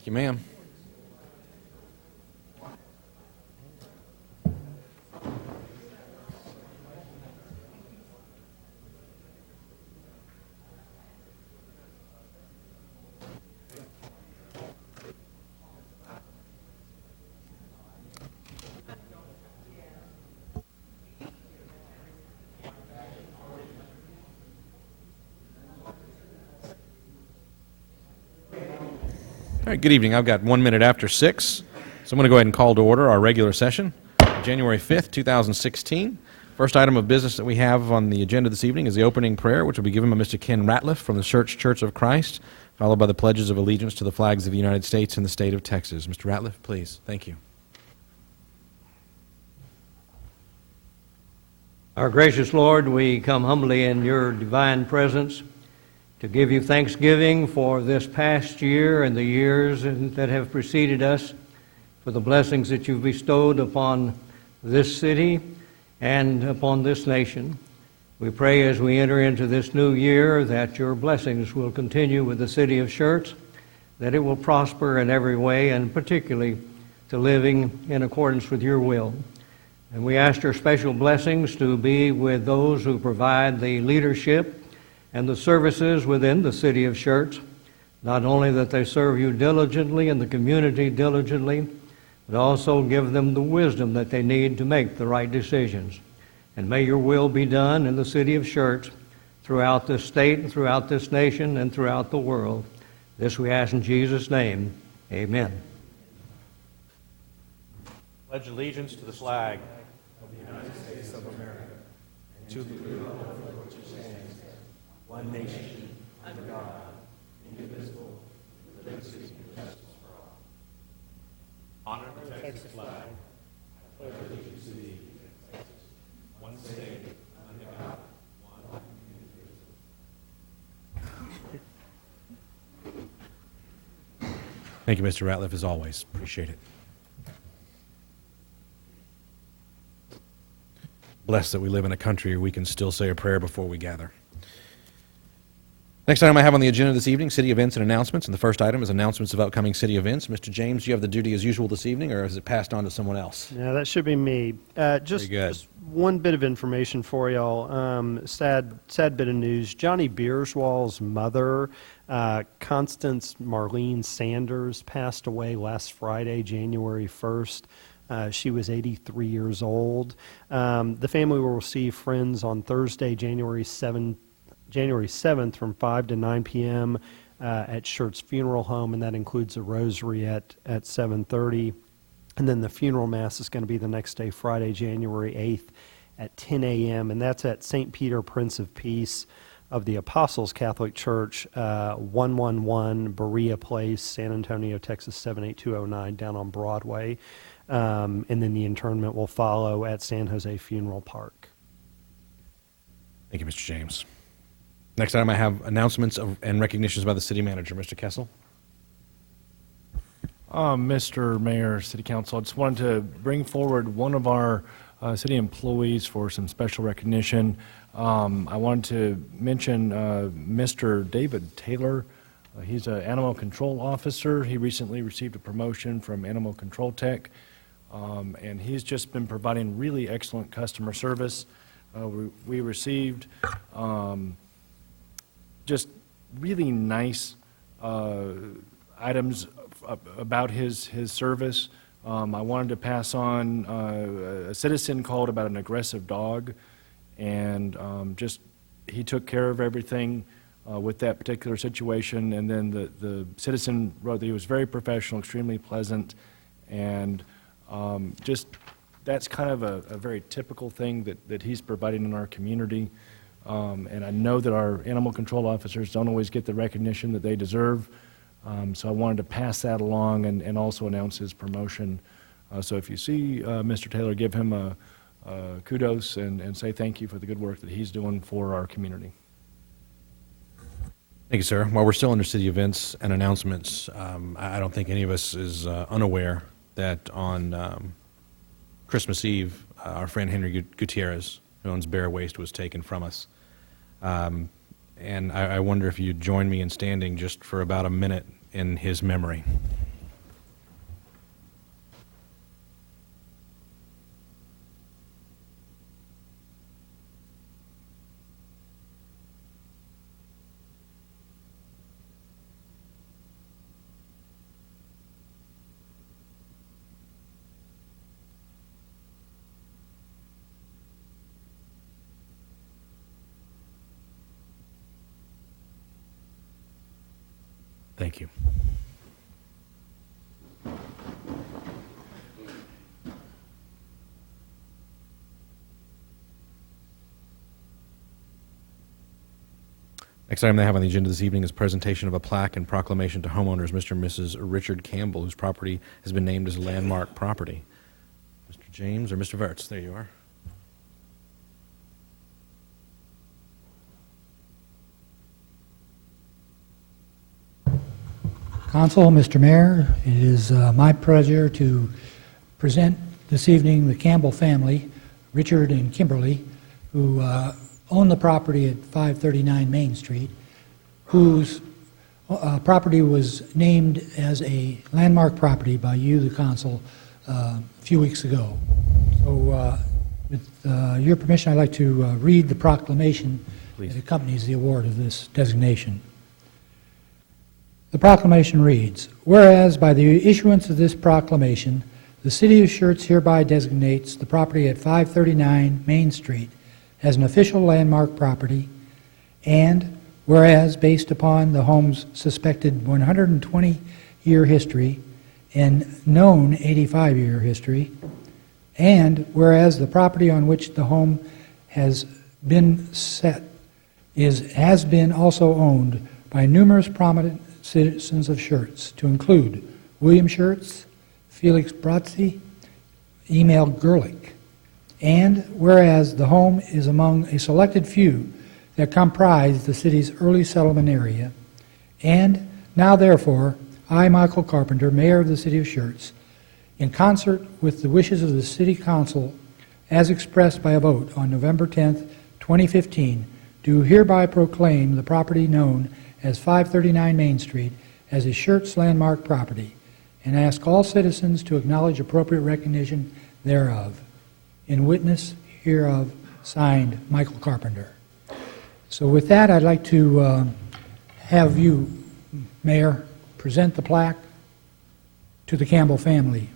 Thank you, ma'am. All right, good evening. I've got 1 minute after 6, so I'm going to go ahead and call to order our regular session, January 5th, 2016. First item of business that we have on the agenda this evening is the opening prayer, which will be given by Mr. Ken Ratliff from the Schertz Church of Christ, followed by the pledges of allegiance to the flags of the United States and the state of Texas. Mr. Ratliff, please. Thank you. Our gracious Lord, we come humbly in your divine presence to give you thanksgiving for this past year and the years that have preceded us, for the blessings that you've bestowed upon this city and upon this nation. We pray as we enter into this new year that your blessings will continue with the city of Schertz, that it will prosper in every way, and particularly to living in accordance with your will. And we ask your special blessings to be with those who provide the leadership and the services within the city of Schertz, not only that they serve you diligently and the community diligently, but also give them the wisdom that they need to make the right decisions. And may your will be done in the city of Schertz, throughout this state, throughout this nation, and throughout the world. This we ask in Jesus' name. Amen. Pledge allegiance to the flag of the United States of America and to the republic for which it stands, one nation, under God, indivisible, with liberty and justice for all. Honor and protect the flag. I pledge allegiance to thee, one state, under God, one indivisible. Thank you, Mr. Ratliff, as always. Appreciate it. Blessed that we live in a country where we can still say a prayer before we gather. Next item I have on the agenda this evening, city events and announcements, and the first item is announcements of upcoming city events. Mr. James, do you have the duty as usual this evening, or is it passed on to someone else? Yeah, that should be me. Just one bit of information for y'all. Sad bit of news. Johnny Bierswall's mother, Constance Marlene Sanders, passed away last Friday, January 1st. She was 83 years old. The family will receive friends on Thursday, January 7th from 5 to 9 p.m. At Schertz Funeral Home, and that includes a rosary at 7:30. And then the funeral mass is going to be the next day, Friday, January 8th at 10 a.m., and that's at St. Peter, Prince of Peace of the Apostles Catholic Church, 111 Berea Place, San Antonio, Texas, 78209, down on Broadway. And then the interment will follow at San Jose Funeral Park. Thank you, Mr. James. Next item I have announcements and recognitions by the city manager. Mr. Kessel. Mr. Mayor, City Council, I just wanted to bring forward one of our city employees for some special recognition. I wanted to mention Mr. David Taylor. He's an animal control officer. He recently received a promotion from animal control tech, and he's just been providing really excellent customer service. We received just really nice items about his service. I wanted to pass on a citizen called about an aggressive dog, and just he took care of everything with that particular situation. And then the citizen wrote that he was very professional, extremely pleasant, and just that's kind of a very typical thing that he's providing in our community. And I know that our animal control officers don't always get the recognition that they deserve. So I wanted to pass that along and also announce his promotion. So if you see Mr. Taylor, give him a kudos and say thank you for the good work that he's doing for our community. Thank you, sir. While we're still under city events and announcements, I don't think any of us is unaware that on Christmas Eve, our friend Henry Gutierrez, who owns Bear Waste, was taken from us. And I wonder if you'd join me in standing just for about a minute in his memory. Thank you. Next item they have on the agenda this evening is presentation of a plaque and proclamation to homeowners, Mr. and Mrs. Richard Campbell, whose property has been named as a landmark property. Mr. James or Mr. Verts, there you are. Council, Mr. Mayor, it is my pleasure to present this evening the Campbell family, Richard and Kimberly, who own the property at 539 Main Street, whose property was named as a landmark property by you, the council, a few weeks ago. So with your permission, I'd like to read the proclamation Please. that accompanies the award of this designation. The proclamation reads, whereas by the issuance of this proclamation, the City of Schertz hereby designates the property at 539 Main Street as an official landmark property, and whereas based upon the home's suspected 120-year history and known 85-year history, and whereas the property on which the home has been set has been also owned by numerous prominent citizens of Schertz, to include William Schertz, Felix Bratzi, Emil Gerlich. And whereas the home is among a selected few that comprise the city's early settlement area, and now therefore, I, Michael Carpenter, Mayor of the City of Schertz, in concert with the wishes of the City Council as expressed by a vote on November 10th, 2015, do hereby proclaim the property known as 539 Main Street as a Schertz landmark property, and ask all citizens to acknowledge appropriate recognition thereof. In witness hereof, signed, Michael Carpenter. So with that, I'd like to have you, Mayor, present the plaque to the Campbell family.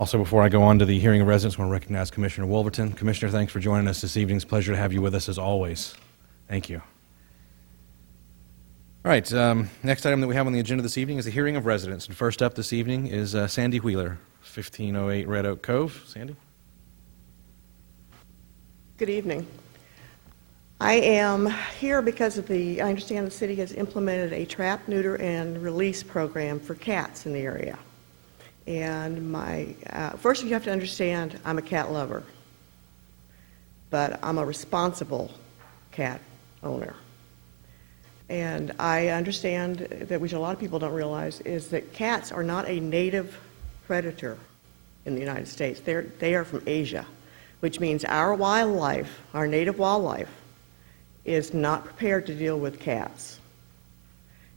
Also, before I go on to the hearing of residents, I want to recognize Commissioner Wolverton. Commissioner, thanks for joining us this evening. It's a pleasure to have you with us as always. Thank you. All right, next item that we have on the agenda this evening is the hearing of residents. And first up this evening is Sandy Wheeler, 1508 Red Oak Cove. Sandy? Good evening. I am here because I understand the city has implemented a trap, neuter, and release program for cats in the area. And first you have to understand I'm a cat lover, but I'm a responsible cat owner. And I understand that, which a lot of people don't realize, is that cats are not a native predator in the United States. They are from Asia, which means our wildlife, our native wildlife, is not prepared to deal with cats.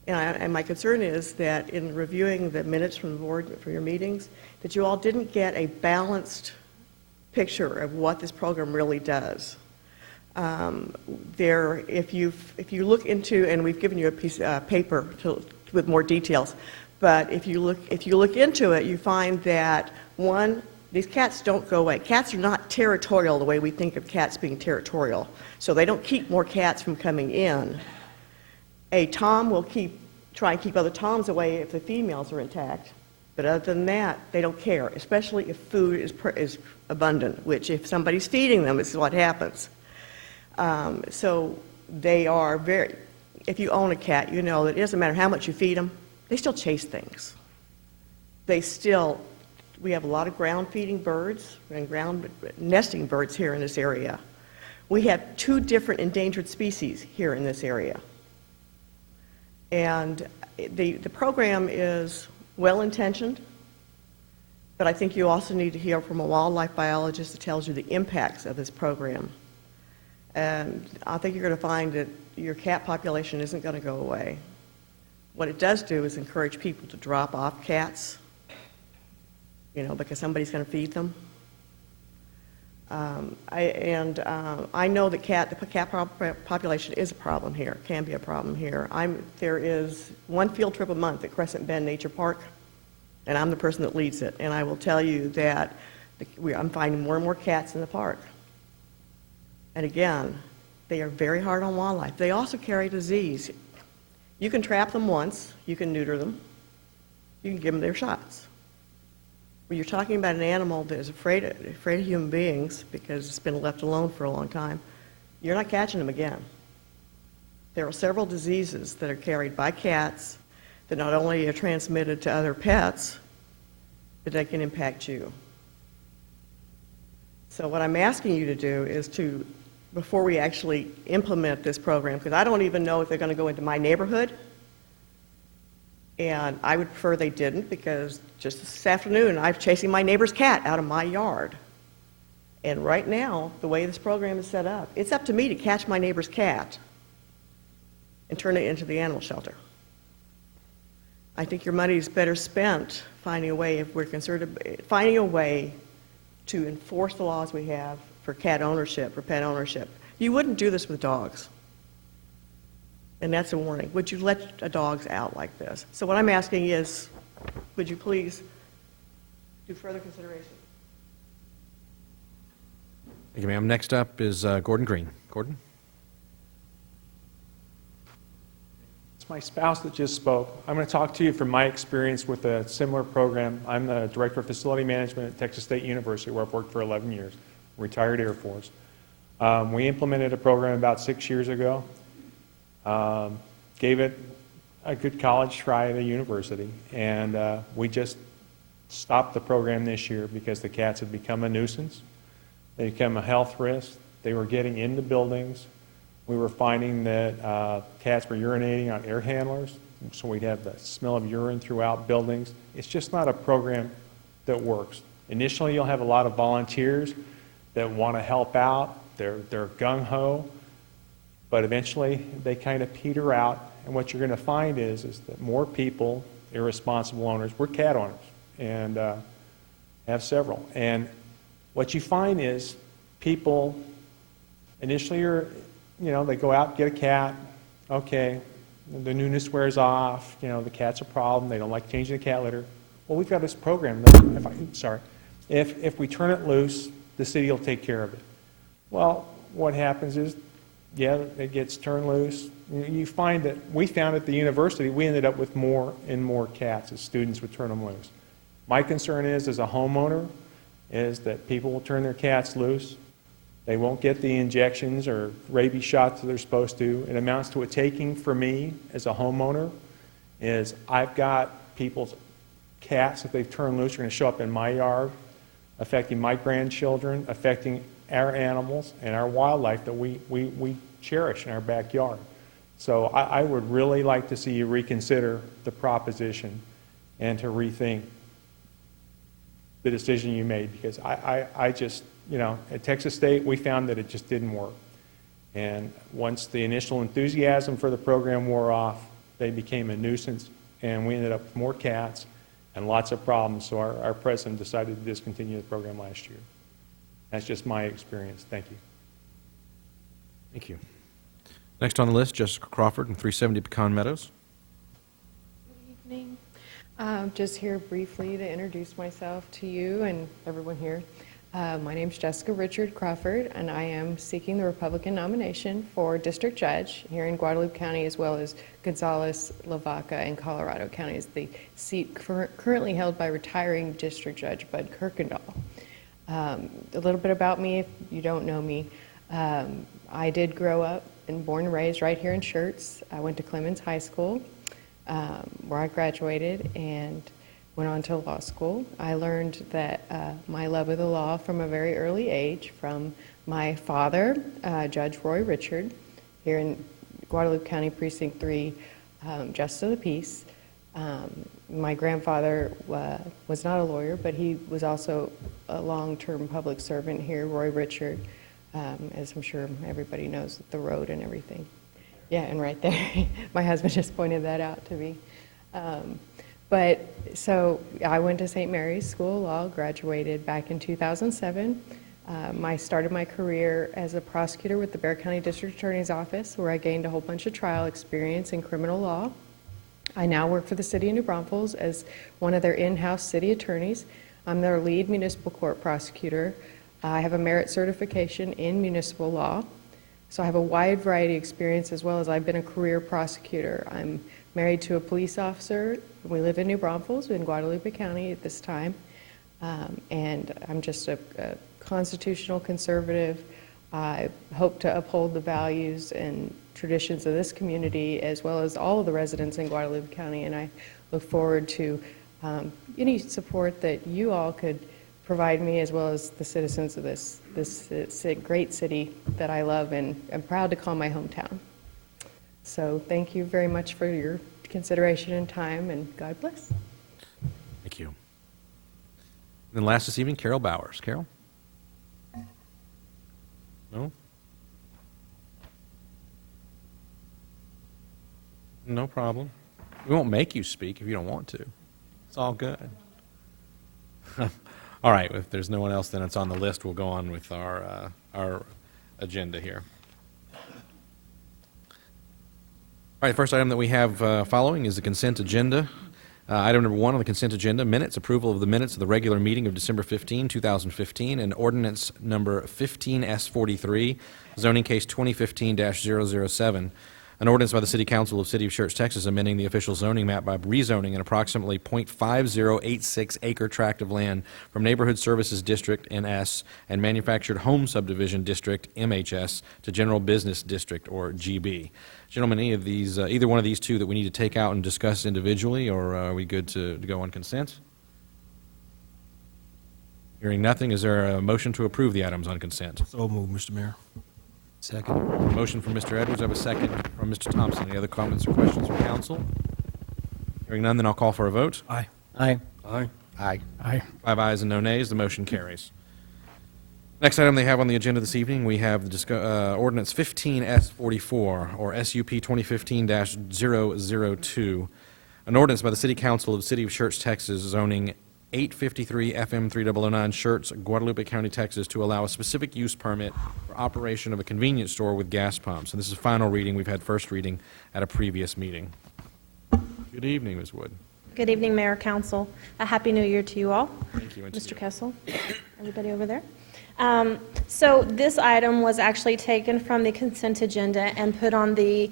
And my concern is that in reviewing the minutes from the board for your meetings, that you all didn't get a balanced picture of what this program really does. If you look into, and we've given you a piece of paper with more details, but if you look into it, you find that one, these cats don't go away. Cats are not territorial the way we think of cats being territorial. So they don't keep more cats from coming in. A tom will try and keep other toms away if the females are intact. But other than that, they don't care, especially if food is abundant, which if somebody's feeding them, this is what happens. So they are very, if you own a cat, you know that it doesn't matter how much you feed them, they still chase things. We have a lot of ground feeding birds and ground nesting birds here in this area. We have 2 different endangered species here in this area. And the program is well-intentioned, but I think you also need to hear from a wildlife biologist that tells you the impacts of this program. And I think you're going to find that your cat population isn't going to go away. What it does do is encourage people to drop off cats, because somebody's going to feed them. I know that the cat population is a problem here, can be a problem here. There is 1 field trip a month at Crescent Bend Nature Park, and I'm the person that leads it. And I will tell you that I'm finding more and more cats in the park. And again, they are very hard on wildlife. They also carry disease. You can trap them once, you can neuter them, you can give them their shots. When you're talking about an animal that is afraid of human beings because it's been left alone for a long time, you're not catching them again. There are several diseases that are carried by cats that not only are transmitted to other pets, but they can impact you. So what I'm asking you to do is to, before we actually implement this program, because I don't even know if they're going to go into my neighborhood, and I would prefer they didn't, because just this afternoon I'm chasing my neighbor's cat out of my yard. And right now, the way this program is set up, it's up to me to catch my neighbor's cat and turn it into the animal shelter. I think your money is better spent finding a way, if we're concerned, finding a way to enforce the laws we have for cat ownership, for pet ownership. You wouldn't do this with dogs. And that's a warning. Would you let dogs out like this? So what I'm asking is, would you please do further consideration? Thank you, ma'am. Next up is Gordon Green. Gordon? It's my spouse that just spoke. I'm going to talk to you from my experience with a similar program. I'm the Director of Facility Management at Texas State University, where I've worked for 11 years, retired Air Force. We implemented a program about 6 years ago. Gave it a good college try at a university, and we just stopped the program this year because the cats had become a nuisance. They become a health risk. They were getting into buildings. We were finding that cats were urinating on air handlers, so we'd have the smell of urine throughout buildings. It's just not a program that works. Initially, you'll have a lot of volunteers that want to help out. They're gung-ho. But eventually, they kind of peter out, and what you're going to find is that more people, irresponsible owners, we're cat owners, and have several. And what you find is people initially they go out and get a cat, okay, the newness wears off, the cat's a problem, they don't like changing the cat litter. Well, we've got this program that, if we turn it loose, the city will take care of it. Well, what happens is, it gets turned loose. You find that we found at the university, we ended up with more and more cats as students would turn them loose. My concern is, as a homeowner, is that people will turn their cats loose. They won't get the injections or rabies shots that they're supposed to. It amounts to a taking for me as a homeowner, is I've got people's cats that they've turned loose are going to show up in my yard, affecting my grandchildren, affecting our animals and our wildlife that we cherish in our backyard. So I would really like to see you reconsider the proposition and to rethink the decision you made, because I just, at Texas State, we found that it just didn't work. And once the initial enthusiasm for the program wore off, they became a nuisance, and we ended up with more cats and lots of problems. So our president decided to discontinue the program last year. That's just my experience. Thank you. Thank you. Next on the list, Jessica Crawford from 370 Pecan Meadows. Good evening. Just here briefly to introduce myself to you and everyone here. My name's Jessica Richard Crawford, and I am seeking the Republican nomination for District Judge here in Guadalupe County, as well as Gonzales, Lavaca, and Colorado counties, the seat currently held by retiring District Judge Bud Kirkendall. A little bit about me, if you don't know me. I did grow up and born and raised right here in Schertz. I went to Clemens High School, where I graduated and went on to law school. I learned that my love of the law from a very early age from my father, Judge Roy Richard, here in Guadalupe County Precinct 3, Justice of the Peace. My grandfather was not a lawyer, but he was also a long-term public servant here, Roy Richard, as I'm sure everybody knows, the road and everything. Yeah, and right there. My husband just pointed that out to me. But so I went to St. Mary's School of Law, graduated back in 2007. I started my career as a prosecutor with the Bexar County District Attorney's Office, where I gained a whole bunch of trial experience in criminal law. I now work for the City of New Braunfels as one of their in-house city attorneys. I'm their lead municipal court prosecutor. I have a merit certification in municipal law. So I have a wide variety of experience, as well as I've been a career prosecutor. I'm married to a police officer. We live in New Braunfels in Guadalupe County at this time. And I'm just a constitutional conservative. I hope to uphold the values and traditions of this community, as well as all of the residents in Guadalupe County. And I look forward to any support that you all could provide me, as well as the citizens of this great city that I love and am proud to call my hometown. So thank you very much for your consideration and time, and God bless. Thank you. And then last this evening, Carol Bowers. Carol? No? No problem. We won't make you speak if you don't want to. It's all good. All right, if there's no one else, then it's on the list. We'll go on with our agenda here. All right, the first item that we have following is the consent agenda. Item number 1 on the consent agenda, minutes, approval of the minutes of the regular meeting of December 15, 2015, and ordinance number 15S43, zoning case 2015-007. An ordinance by the City Council of City of Schertz, Texas, amending the official zoning map by rezoning an approximately .5086 acre tract of land from Neighborhood Services District, NS, and Manufactured Home Subdivision District, MHS, to General Business District, or GB. Gentlemen, any of these, either one of these two that we need to take out and discuss individually, or are we good to go on consent? Hearing nothing, is there a motion to approve the items on consent? So moved, Mr. Mayor. Second. Motion from Mr. Edwards. I have a second from Mr. Thompson. Any other comments or questions from council? Hearing none, then I'll call for a vote. Aye. Aye. Aye. Aye. Aye. 5 ayes and no nays. The motion carries. Next item they have on the agenda this evening, we have the ordinance 15S44, or SUP 2015-002, an ordinance by the City Council of the City of Schertz, Texas, zoning 853 FM 3009 Schertz, Guadalupe County, Texas, to allow a specific use permit for operation of a convenience store with gas pumps. And this is final reading. We've had first reading at a previous meeting. Good evening, Ms. Wood. Good evening, Mayor, Council. A Happy New Year to you all. Thank you. And to Mr. you. Kessel, everybody over there. So this item was actually taken from the consent agenda and put on the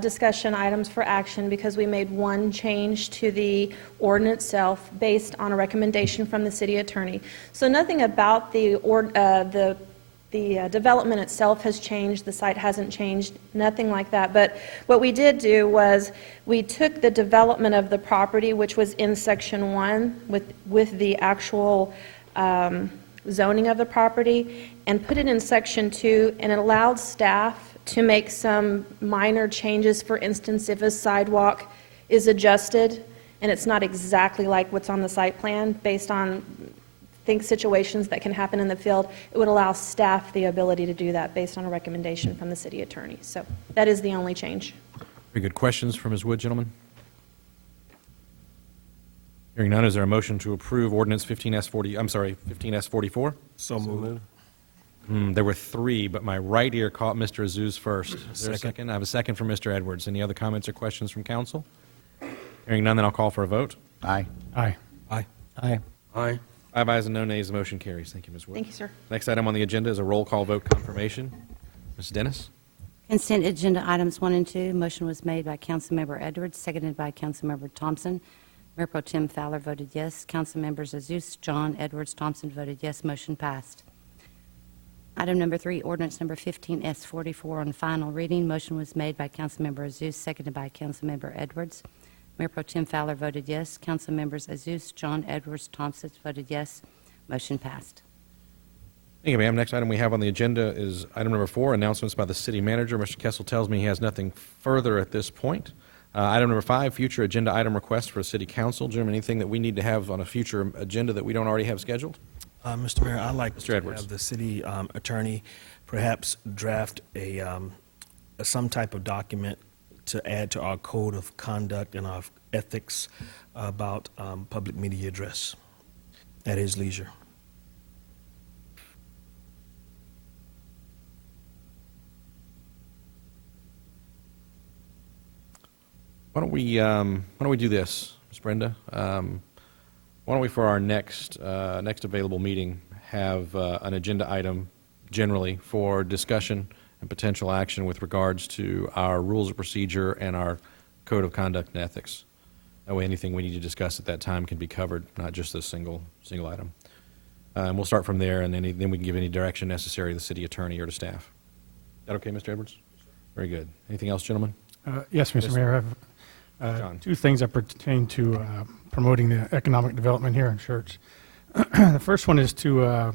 discussion items for action because we made one change to the ordinance itself based on a recommendation from the city attorney. So nothing about the development itself has changed, the site hasn't changed, nothing like that. But what we did do was we took the development of the property, which was in section 1 with the actual zoning of the property, and put it in section 2, and it allowed staff to make some minor changes. For instance, if a sidewalk is adjusted and it's not exactly like what's on the site plan, based on situations that can happen in the field, it would allow staff the ability to do that based on a recommendation from the city attorney. So that is the only change. Very good. Questions from Ms. Wood, gentlemen? Hearing none, is there a motion to approve ordinance 15S44? So moved. There were 3, but my right ear caught Mr. Azuz first. Is there a Second. second? I have a second from Mr. Edwards. Any other comments or questions from council? Hearing none, then I'll call for a vote. Aye. Aye. Aye. Aye. Aye. 5 ayes and no nays, the motion carries. Thank you, Ms. Wood. Thank you, sir. Next item on the agenda is a roll call vote confirmation. Ms. Dennis? Consent agenda items 1 and 2. Motion was made by Councilmember Edwards, seconded by Councilmember Thompson. Mayor Pro Tem Fowler voted yes. Councilmembers Azus, John, Edwards, Thompson voted yes. Motion passed. Item number 3, ordinance number 15S44 on final reading. Motion was made by Councilmember Azus, seconded by Councilmember Edwards. Mayor Pro Tem Fowler voted yes. Councilmembers Azus, John, Edwards, Thompson voted yes. Motion passed. Thank you, ma'am. Next item we have on the agenda is item number 4, announcements by the city manager. Mr. Kessel tells me he has nothing further at this point. Item number 5, future agenda item request for city council. Gentlemen, anything that we need to have on a future agenda that we don't already have scheduled? Mr. Mayor, I'd like Mr. to Edwards. have the city attorney perhaps draft some type of document to add to our code of conduct and our ethics about public media address at his leisure. Why don't we do this, Ms. Brenda? Why don't we, for our next available meeting, have an agenda item generally for discussion and potential action with regards to our rules of procedure and our code of conduct and ethics. That way, anything we need to discuss at that time can be covered, not just this single item. And we'll start from there, and then we can give any direction necessary to the city attorney or to staff. Is that okay, Mr. Edwards? Very good. Anything else, gentlemen? Yes, Mr. Mayor, I have John. 2 things that pertain to promoting the economic development here in Schertz. The first one is to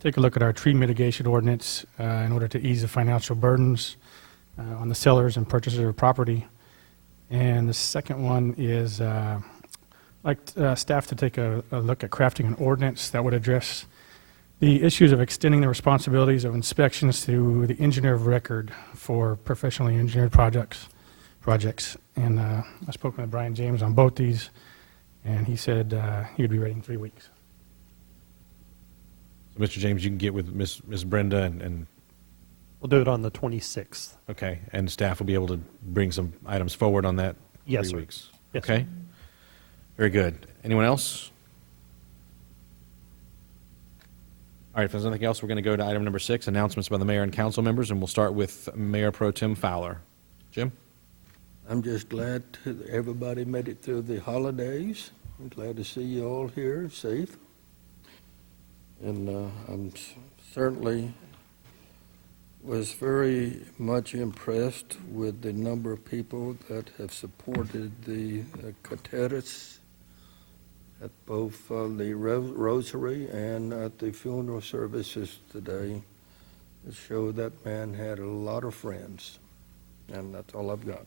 take a look at our tree mitigation ordinance in order to ease the financial burdens on the sellers and purchasers of property. And the second one is like staff to take a look at crafting an ordinance that would address the issues of extending the responsibilities of inspections to the engineer of record for professionally engineered projects. And I spoke with Brian James on both these, and he said he would be ready in 3 weeks. So, Mr. James, you can get with Ms. Brenda and We'll do it on the 26th. okay, and staff will be able to bring some items forward on that. Yes, 3 sir. weeks. Yes, Okay. Very good. Anyone else? All right, if there's nothing else, we're going to go to item number 6, announcements by the mayor and council members, and we'll start with Mayor Pro Tem Fowler. Jim? I'm just glad everybody made it through the holidays. I'm glad to see you all here safe. And I'm certainly was very much impressed with the number of people that have supported the catechists at both the rosary and at the funeral services today. It showed that man had a lot of friends. And that's all I've got.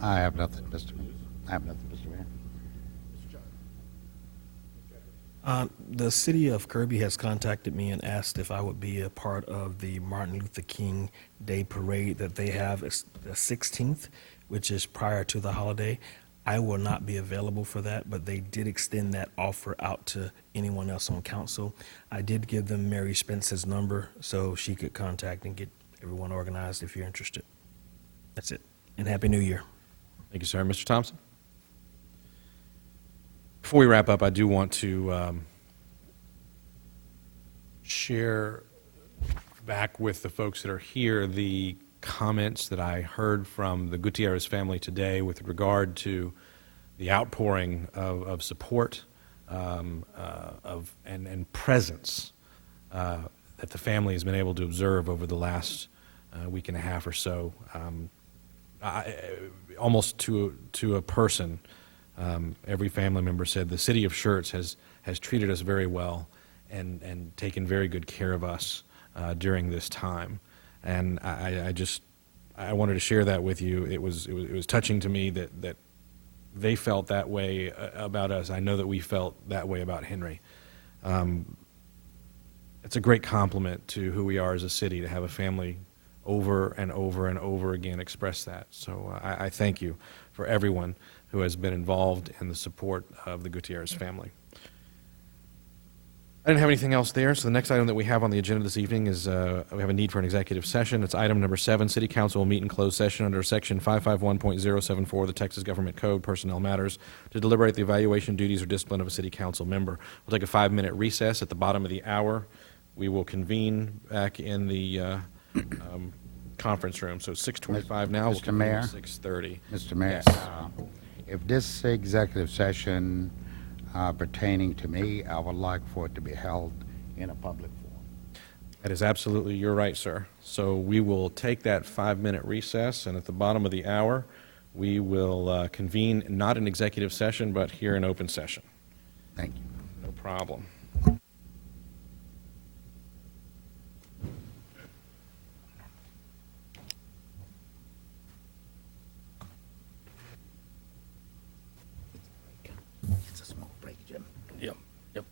I have nothing, Mr. Mayor. The city of Kirby has contacted me and asked if I would be a part of the Martin Luther King Day Parade that they have the 16th, which is prior to the holiday. I will not be available for that, but they did extend that offer out to anyone else on council. I did give them Mary Spence's number so she could contact and get everyone organized if you're interested. That's it. And Happy New Year. Thank you, sir. Mr. Thompson? Before we wrap up, I do want to share back with the folks that are here the comments that I heard from the Gutierrez family today with regard to the outpouring of support and presence that the family has been able to observe over the last week and a half or so. Almost to a person, every family member said the city of Schertz has treated us very well and taken very good care of us during this time. And I wanted to share that with you. It was touching to me that they felt that way about us. I know that we felt that way about Henry. It's a great compliment to who we are as a city to have a family over and over and over again express that. So I thank you for everyone who has been involved in the support of the Gutierrez family. I didn't have anything else there, so the next item that we have on the agenda this evening is we have a need for an executive session. It's item number 7. City Council will meet in closed session under Section 551.074 of the Texas Government Code, Personnel Matters, to deliberate the evaluation, duties, or discipline of a city council member. We'll take a 5-minute recess at the bottom of the hour. We will convene back in the conference room. So it's 6:25 now. We'll Mr. convene Mayor? at 6:30. Mr. Mayor, Yes. if this executive session pertaining to me, I would like for it to be held in a public forum. That is absolutely your right, sir. So we will take that 5-minute recess, and at the bottom of the hour, we will convene not in executive session, but here in open session. Thank you. No problem. It's a small break, Jim. Yep, yep.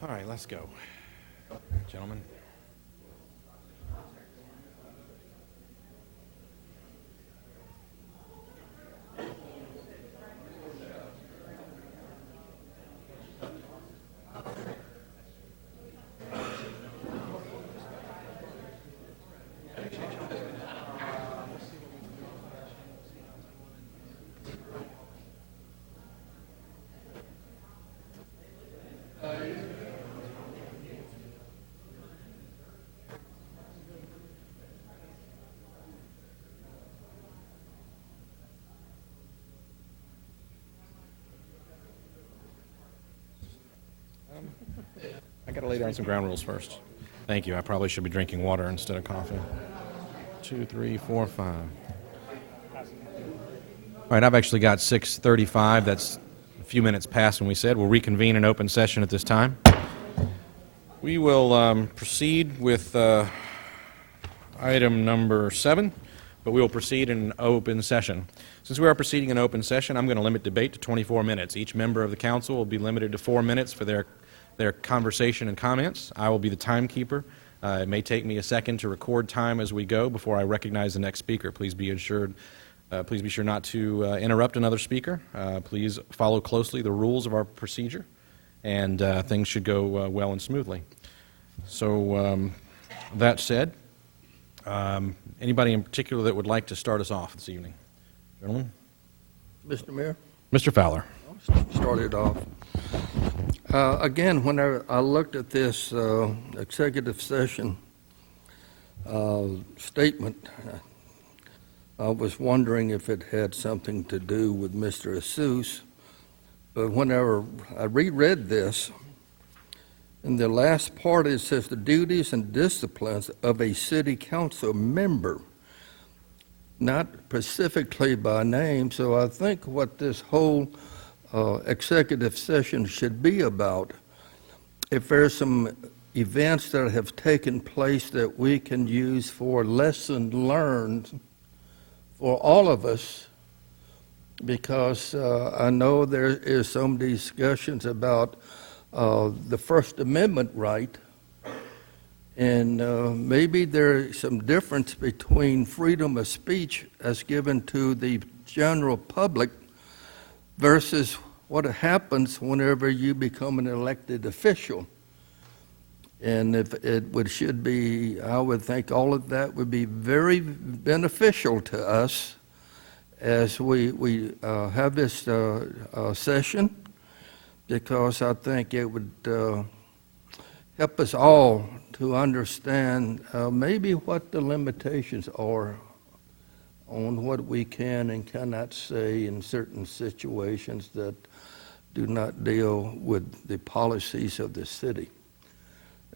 All right, let's go. Gentlemen. I got to lay down some ground rules first. Thank you. I probably should be drinking water instead of coffee. 2, 3, 4, 5. All right, I've actually got 6:35. That's a few minutes past when we said. We'll reconvene in open session at this time. We will proceed with item number 7, but we will proceed in open session. Since we are proceeding in open session, I'm going to limit debate to 24 minutes. Each member of the council will be limited to 4 minutes for their conversation and comments. I will be the timekeeper. It may take me a second to record time as we go before I recognize the next speaker. Please be sure not to interrupt another speaker. Please follow closely the rules of our procedure, and things should go well and smoothly. So that said, anybody in particular that would like to start us off this evening? Gentlemen? Mr. Mayor? Mr. Fowler. Start it off. Again, when I looked at this executive session statement, I was wondering if it had something to do with Mr. Asus, but whenever I reread this, in the last part it says the duties and disciplines of a city council member, not specifically by name. So I think what this whole executive session should be about, if there's some events that have taken place that we can use for lesson learned for all of us, because I know there is some discussions about the First Amendment right, and maybe there's some difference between freedom of speech as given to the general public versus what happens whenever you become an elected official. And if it should be, I would think all of that would be very beneficial to us as we have this session, because I think it would help us all to understand maybe what the limitations are on what we can and cannot say in certain situations that do not deal with the policies of the city.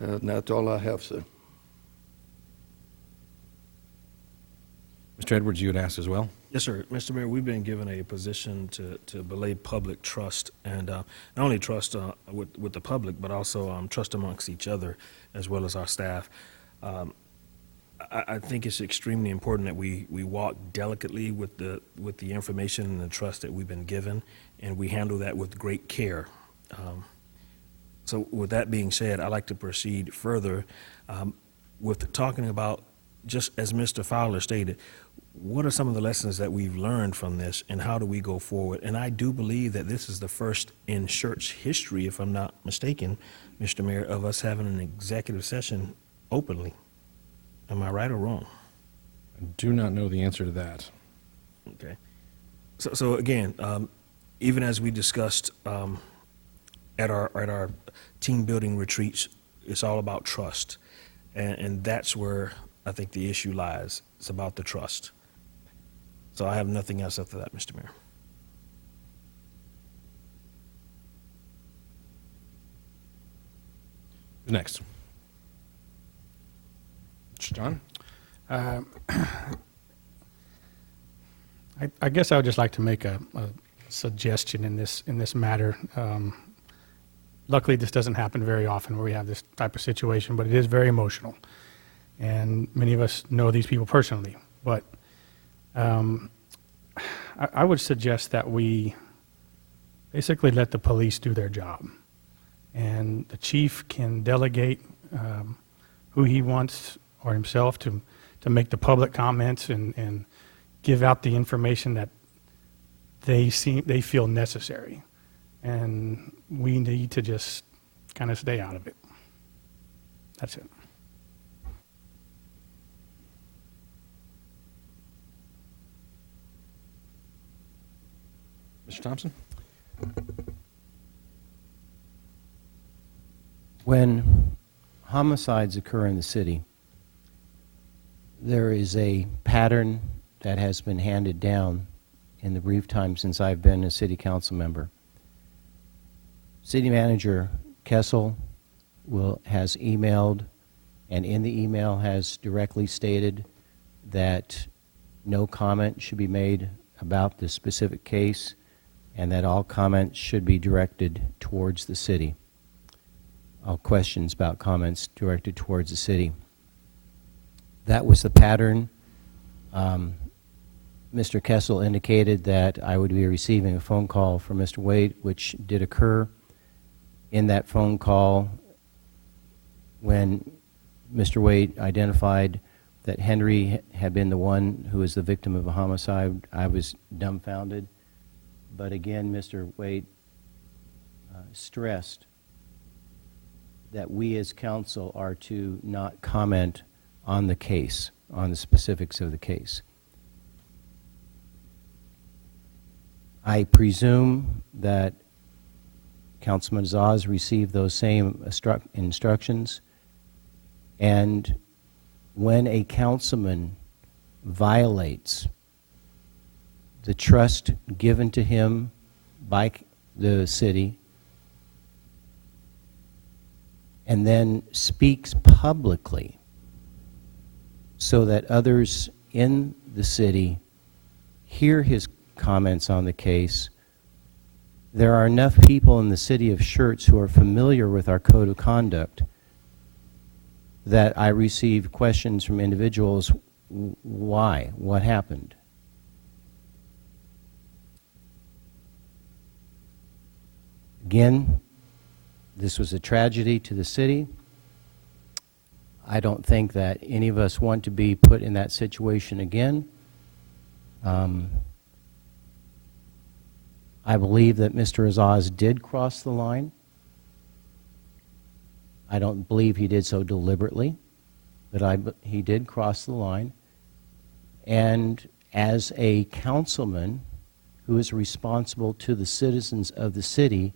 And that's all I have, sir. Mr. Edwards, you had asked as well. Yes, sir. Mr. Mayor, we've been given a position to belay public trust, and not only trust with the public, but also trust amongst each other as well as our staff. I think it's extremely important that we walk delicately with the information and the trust that we've been given, and we handle that with great care. So with that being said, I'd like to proceed further with talking about, just as Mr. Fowler stated, what are some of the lessons that we've learned from this, and how do we go forward? And I do believe that this is the first in Schertz history, if I'm not mistaken, Mr. Mayor, of us having an executive session openly. Am I right or wrong? I do not know the answer to that. Okay. So again, even as we discussed at our team building retreats, it's all about trust, and that's where I think the issue lies. It's about the trust. So I have nothing else after that, Mr. Mayor. Who's next? John? I guess I would just like to make a suggestion in this matter. Luckily, this doesn't happen very often where we have this type of situation, but it is very emotional. And many of us know these people personally. But I would suggest that we basically let the police do their job. And the chief can delegate who he wants or himself to make the public comments and give out the information that they feel necessary. And we need to just kind of stay out of it. That's it. Mr. Thompson? When homicides occur in the city, there is a pattern that has been handed down in the brief time since I've been a city council member. City Manager Kessel has emailed, and in the email has directly stated that no comment should be made about the specific case, and that all comments should be directed towards the city. All questions about comments directed towards the city. That was the pattern. Mr. Kessel indicated that I would be receiving a phone call from Mr. Wade, which did occur. In that phone call, when Mr. Wade identified that Henry had been the one who was the victim of a homicide, I was dumbfounded. But again, Mr. Wade stressed that we as council are to not comment on the case, on the specifics of the case. I presume that Councilman Zaz received those same instructions, and when a councilman violates the trust given to him by the city, and then speaks publicly so that others in the city hear his comments on the case. There are enough people in the city of Schertz who are familiar with our code of conduct that I receive questions from individuals, why? What happened? Again, this was a tragedy to the city. I don't think that any of us want to be put in that situation again. I believe that Mr. Azaz did cross the line. I don't believe he did so deliberately, but he did cross the line. And as a councilman who is responsible to the citizens of the city,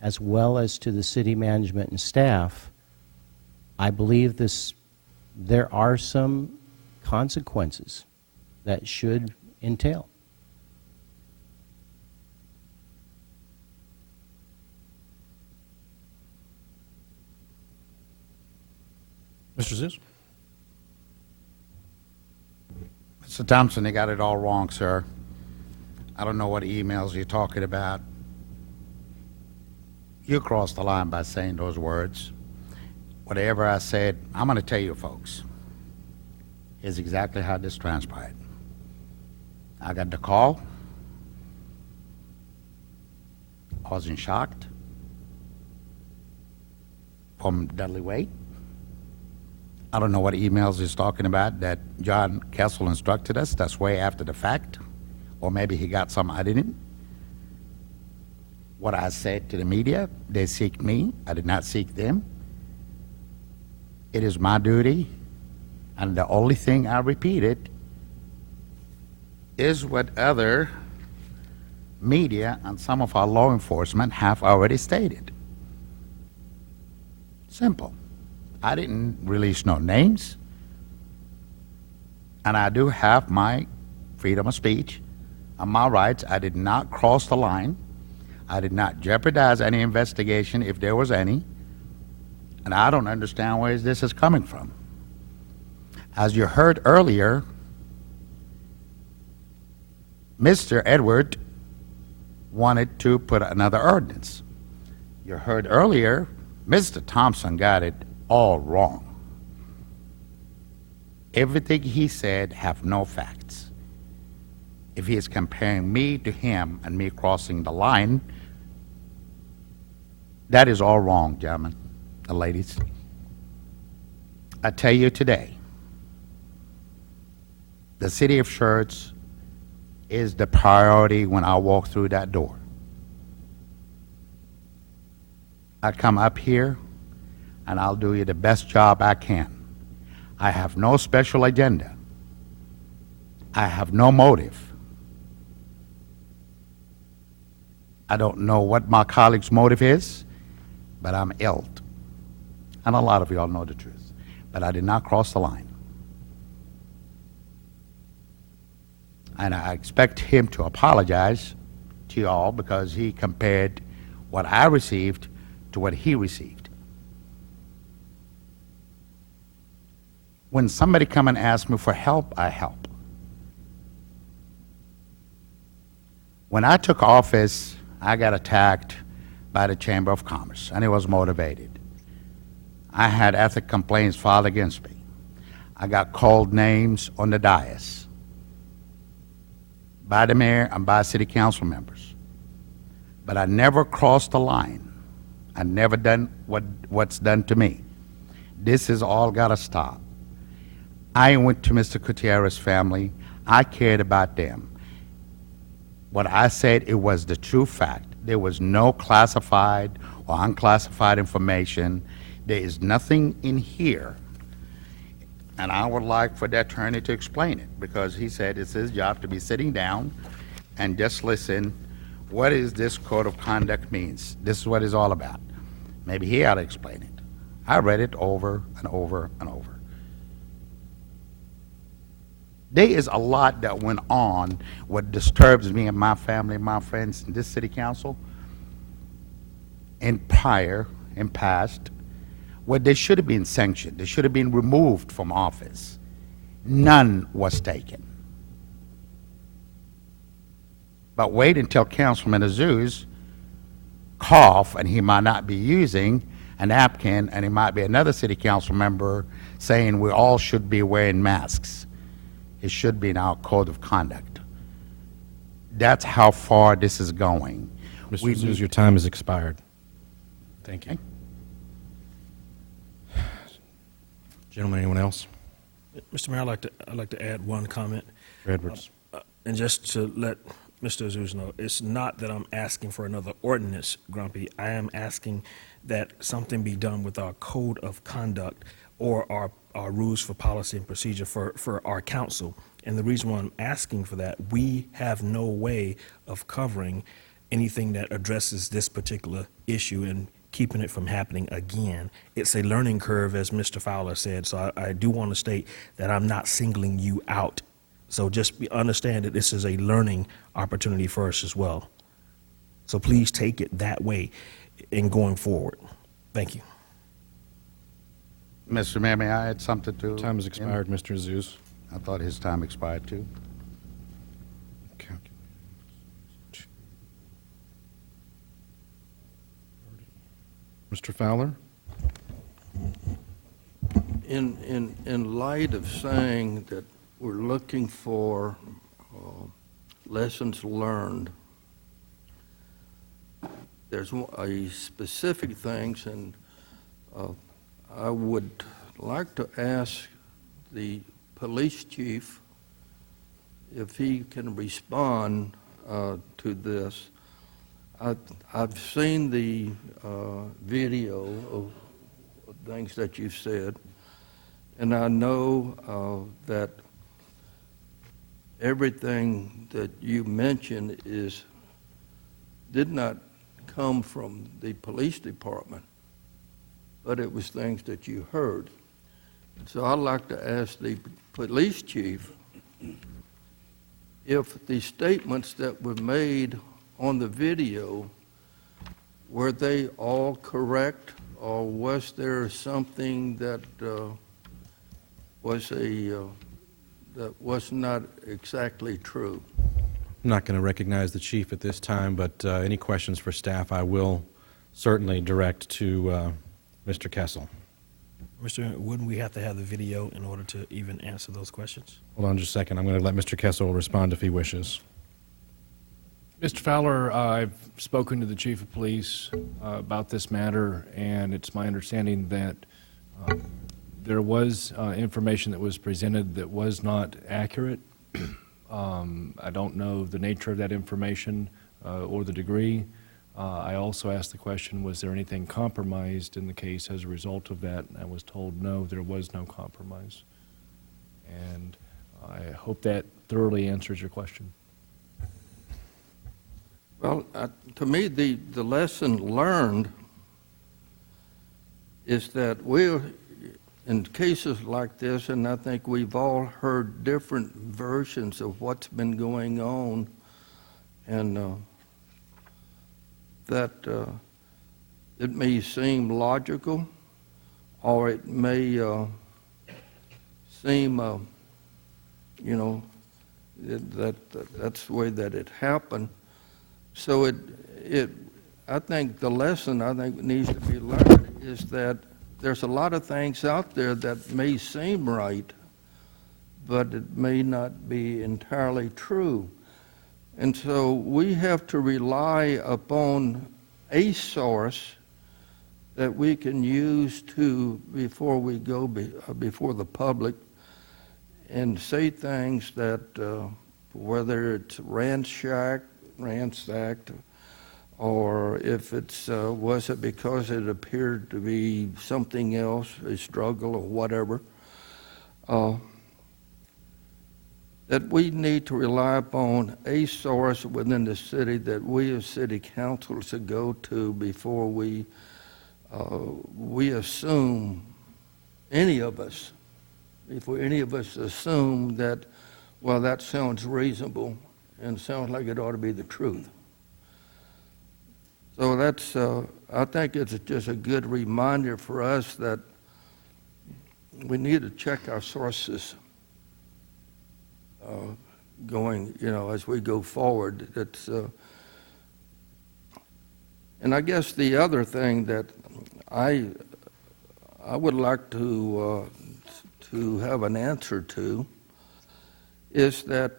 as well as to the city management and staff, I believe there are some consequences that should entail. Mr. Ziz? Mr. Thompson, they got it all wrong, sir. I don't know what emails you're talking about. You crossed the line by saying those words. Whatever I said, I'm going to tell you, folks, is exactly how this transpired. I got the call. I was in shock from Dudley Wade. I don't know what emails he's talking about that John Kessel instructed us. That's way after the fact. Or maybe he got some I didn't. What I said to the media, they seeked me. I did not seek them. It is my duty, and the only thing I repeated is what other media and some of our law enforcement have already stated. Simple. I didn't release no names, and I do have my freedom of speech and my rights. I did not cross the line. I did not jeopardize any investigation if there was any, and I don't understand where this is coming from. As you heard earlier, Mr. Edward wanted to put another ordinance. You heard earlier, Mr. Thompson got it all wrong. Everything he said have no facts. If he is comparing me to him and me crossing the line, that is all wrong, gentlemen and ladies. I tell you today, the city of Schertz is the priority when I walk through that door. I come up here and I'll do you the best job I can. I have no special agenda. I have no motive. I don't know what my colleague's motive is, but I'm ill. And a lot of y'all know the truth. But I did not cross the line. And I expect him to apologize to y'all because he compared what I received to what he received. When somebody come and ask me for help, I help. When I took office, I got attacked by the Chamber of Commerce, and it was motivated. I had ethics complaints filed against me. I got called names on the dais by the mayor and by city council members. But I never crossed the line. I never done what's done to me. This has all got to stop. I went to Mr. Gutierrez's family. I cared about them. What I said, it was the true fact. There was no classified or unclassified information. There is nothing in here. And I would like for the attorney to explain it, because he said it's his job to be sitting down and just listen. What is this code of conduct means? This is what it's all about. Maybe he ought to explain it. I read it over and over and over. There is a lot that went on, what disturbs me and my family, my friends in this city council, in past, where they should have been sanctioned. They should have been removed from office. None was taken. But wait until Councilman Azouz cough, and he might not be using a napkin, and he might be another city council member saying we all should be wearing masks. It should be in our code of conduct. That's how far this is going. Mr. Azouz, your time has expired. Thank you. Gentlemen, anyone else? Mr. Mayor, I'd like to add one comment. Edwards. And just to let Mr. Azouz know, it's not that I'm asking for another ordinance, Grumpy. I am asking that something be done with our code of conduct or our rules for policy and procedure for our council. And the reason why I'm asking for that, we have no way of covering anything that addresses this particular issue and keeping it from happening again. It's a learning curve, as Mr. Fowler said, so I do want to state that I'm not singling you out. So just understand that this is a learning opportunity for us as well. So please take it that way in going forward. Thank you. Mr. Mayor, may I add something to Time has expired, Mr. Azouz. I thought his time expired too. Mr. Fowler? In light of saying that we're looking for lessons learned, there's a specific things, and I would like to ask the police chief if he can respond to this. I've seen the video of things that you've said, and I know that everything that you mentioned did not come from the police department, but it was things that you heard. So I'd like to ask the police chief if the statements that were made on the video, were they all correct, or was there something that that was not exactly true? I'm not going to recognize the chief at this time, but any questions for staff I will certainly direct to Mr. Kessel. Mr. Wouldn't we have to have the video in order to even answer those questions? Hold on just a second. I'm going to let Mr. Kessel respond if he wishes. Mr. Fowler, I've spoken to the chief of police about this matter, and it's my understanding that there was information that was presented that was not accurate. I don't know the nature of that information or the degree. I also asked the question, was there anything compromised in the case as a result of that? I was told no, there was no compromise. And I hope that thoroughly answers your question. Well, to me, the lesson learned is that we're, in cases like this, and I think we've all heard different versions of what's been going on, and that it may seem logical, or it may seem, you know, that's the way that it happened. So I think the lesson I think needs to be learned is that there's a lot of things out there that may seem right, but it may not be entirely true. And so we have to rely upon a source that we can use before we go before the public and say things that, whether it's ransacked, or if it's, was it because it appeared to be something else, a struggle or whatever, that we need to rely upon a source within the city that we as city council should go to before we assume, any of us assume that Well, that sounds reasonable and sounds like it ought to be the truth. So that's, I think it's just a good reminder for us that we need to check our sources going, as we go forward. It's, and I guess the other thing that I would like to have an answer to is that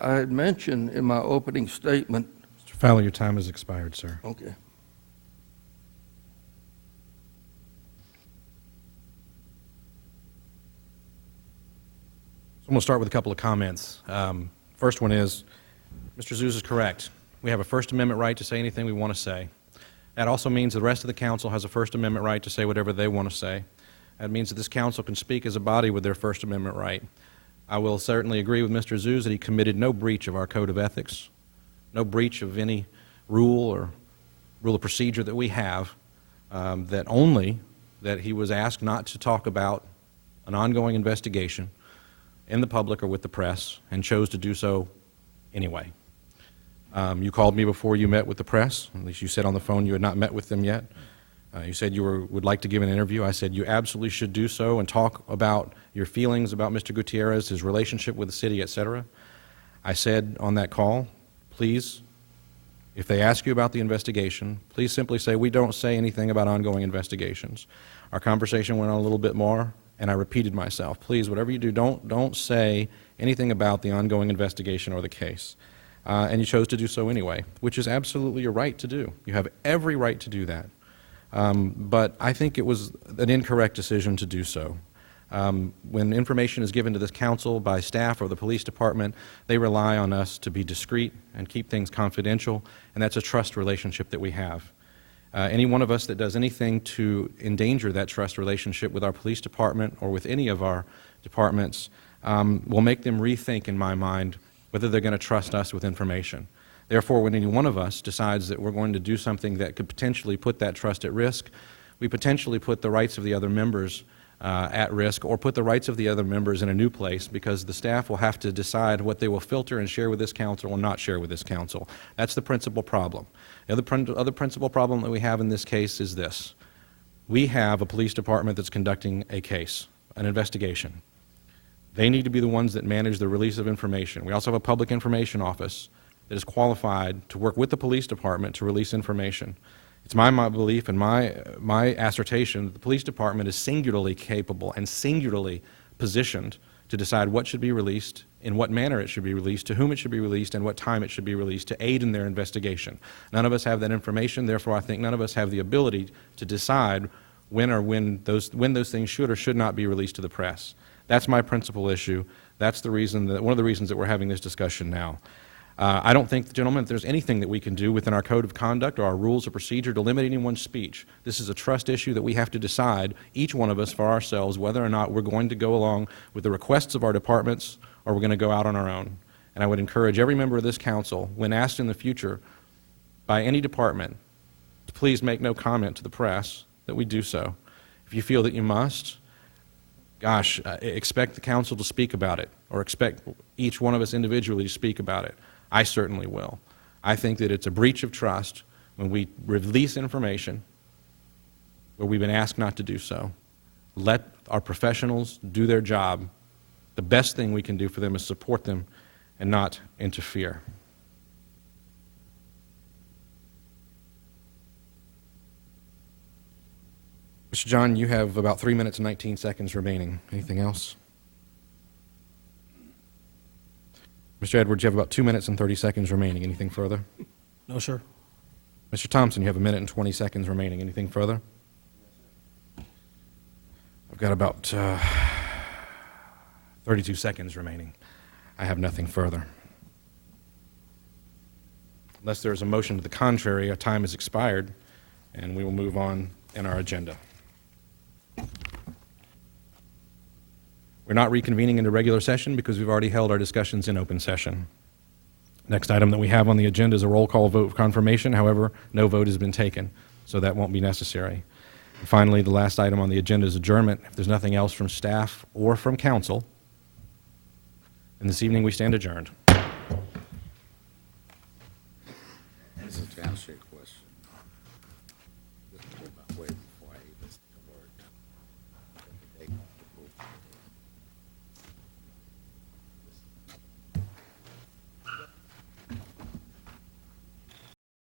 I had mentioned in my opening statement. Mr. Fowler, your time has expired, sir. Okay. I'm going to start with a couple of comments. First one is, Mr. Zuz is correct. We have a First Amendment right to say anything we want to say. That also means the rest of the council has a First Amendment right to say whatever they want to say. That means that this council can speak as a body with their First Amendment right. I will certainly agree with Mr. Zuz that he committed no breach of our code of ethics, no breach of any rule or rule of procedure that we have, that he was asked not to talk about an ongoing investigation in the public or with the press, and chose to do so anyway. You called me before you met with the press. At least you said on the phone you had not met with them yet. You said you would like to give an interview. I said you absolutely should do so and talk about your feelings about Mr. Gutierrez, his relationship with the city, etc. I said on that call, please, if they ask you about the investigation, please simply say, we don't say anything about ongoing investigations. Our conversation went on a little bit more, and I repeated myself. Please, whatever you do, don't say anything about the ongoing investigation or the case. And you chose to do so anyway, which is absolutely your right to do. You have every right to do that. But I think it was an incorrect decision to do so. When information is given to this council by staff or the police department, they rely on us to be discreet and keep things confidential, and that's a trust relationship that we have. Any one of us that does anything to endanger that trust relationship with our police department or with any of our departments will make them rethink, in my mind, whether they're going to trust us with information. Therefore, when any one of us decides that we're going to do something that could potentially put that trust at risk, we potentially put the rights of the other members at risk, or put the rights of the other members in a new place, because the staff will have to decide what they will filter and share with this council or not share with this council. That's the principal problem. The other principal problem that we have in this case is this. We have a police department that's conducting a case, an investigation. They need to be the ones that manage the release of information. We also have a public information office that is qualified to work with the police department to release information. It's my belief and my assertion that the police department is singularly capable and singularly positioned to decide what should be released, in what manner it should be released, to whom it should be released, and what time it should be released, to aid in their investigation. None of us have that information, therefore I think none of us have the ability to decide when those things should or should not be released to the press. That's my principal issue. That's the reason one of the reasons that we're having this discussion now. I don't think, gentlemen, that there's anything that we can do within our code of conduct or our rules of procedure to limit anyone's speech. This is a trust issue that we have to decide, each one of us for ourselves, whether or not we're going to go along with the requests of our departments or we're going to go out on our own. And I would encourage every member of this council, when asked in the future by any department, to please make no comment to the press, that we do so. If you feel that you must, gosh, expect the council to speak about it, or expect each one of us individually to speak about it. I certainly will. I think that it's a breach of trust when we release information where we've been asked not to do so. Let our professionals do their job. The best thing we can do for them is support them and not interfere. Mr. John, you have about 3 minutes and 19 seconds remaining. Anything else? Mr. Edwards, you have about 2 minutes and 30 seconds remaining. Anything further? No, sir. Mr. Thompson, you have 1 minute and 20 seconds remaining. Anything further? I've got about 32 seconds remaining. I have nothing further. Unless there is a motion to the contrary, our time has expired, and we will move on in our agenda. We're not reconvening into regular session because we've already held our discussions in open session. Next item that we have on the agenda is a roll call vote of confirmation. However, no vote has been taken, so that won't be necessary. And finally, the last item on the agenda is adjournment. If there's nothing else from staff or from council, And this evening, we stand adjourned. This is to answer your question. Wait.